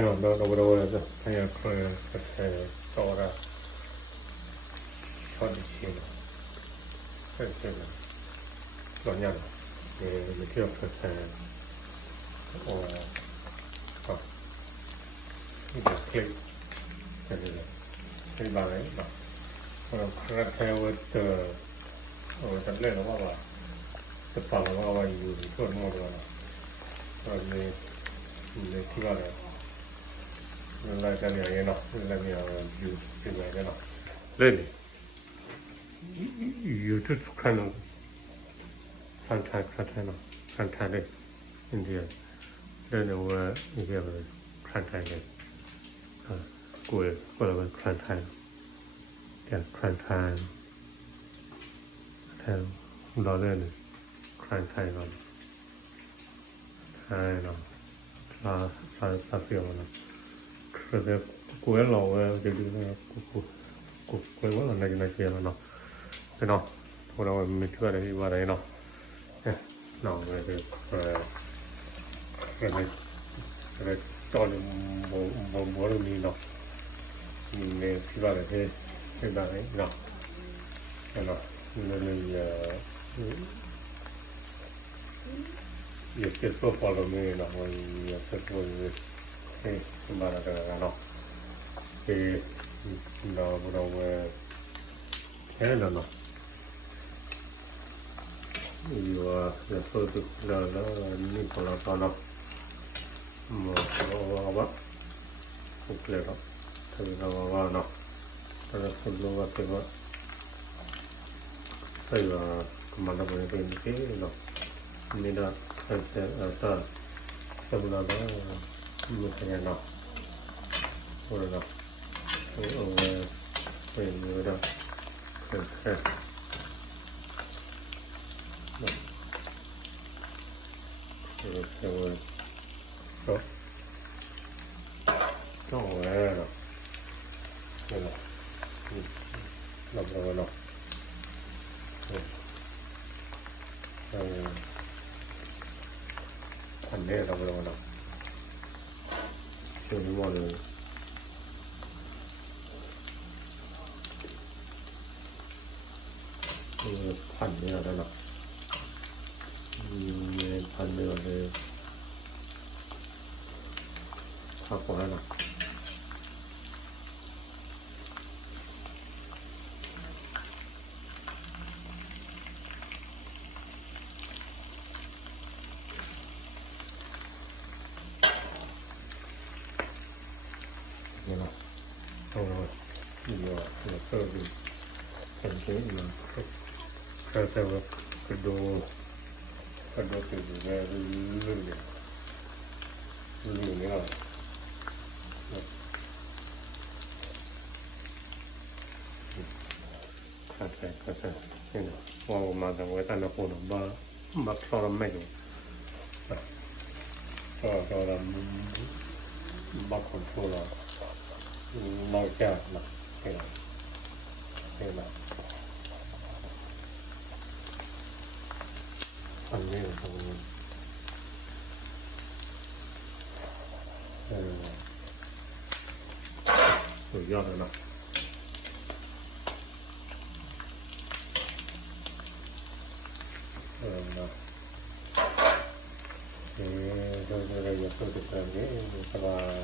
no, dopo perché ora ho vicino, perché guadagno, mi chiedo perché ora il click, cái bài ấy mà ra theo tập lên nó vào tập phòng nó vàoอยู่ส่วนหมดเลยในที่ว่าอะไรกันอย่างเงี้ยเนาะอะไรอย่างอยู่ที่ไหนกันเนาะเล่นอยู่ทุกครั้งครั้งเนาะครั้งเลยอินเดียเล่นเอาว่าอินเดียเป็นครั้งเลยกูเลยเป็นครั้งจากครั้งแทนเราเล่นครั้งก่อนใช่เนาะพาเสียวเนาะคือแบบกูให้เราเดี๋ยวดูนะกูว่าเราในเกมเนาะเนาะพวกเราไม่เชื่ออะไรว่าอะไรเนาะเนาะอะไรตอนบัวมีเนาะมีที่ว่าอะไรที่แบบนี้เนาะเนาะมันเลยyou can follow me no you can follow me sembara no e no you are the first no ni con no mo va ok no va no però solo va che va sai va comanda bene che no mi da sta sembrava molto no ora no oraอันนี้เราไม่รู้นะช่วงนี้ว่าเลยพันเนื้อแล้วนะพันเนื้อเลยพักก่อนแล้วนะนี่นะเอาดีกว่าเราเพิ่มเป็นเยอะนะแต่ว่ากระโดดเป็นแบบลื่นเนี่ยขาดใส่นี่นะว่ามาจากเวทีนักพูดมาทรมานอยู่ก็เราบังคับตัวเราจะนะเห็นไหมอันนี้ตรงนี้สุดยอดเลยนะนะโดยอย่าเพิ่งติดตามนี้สบาย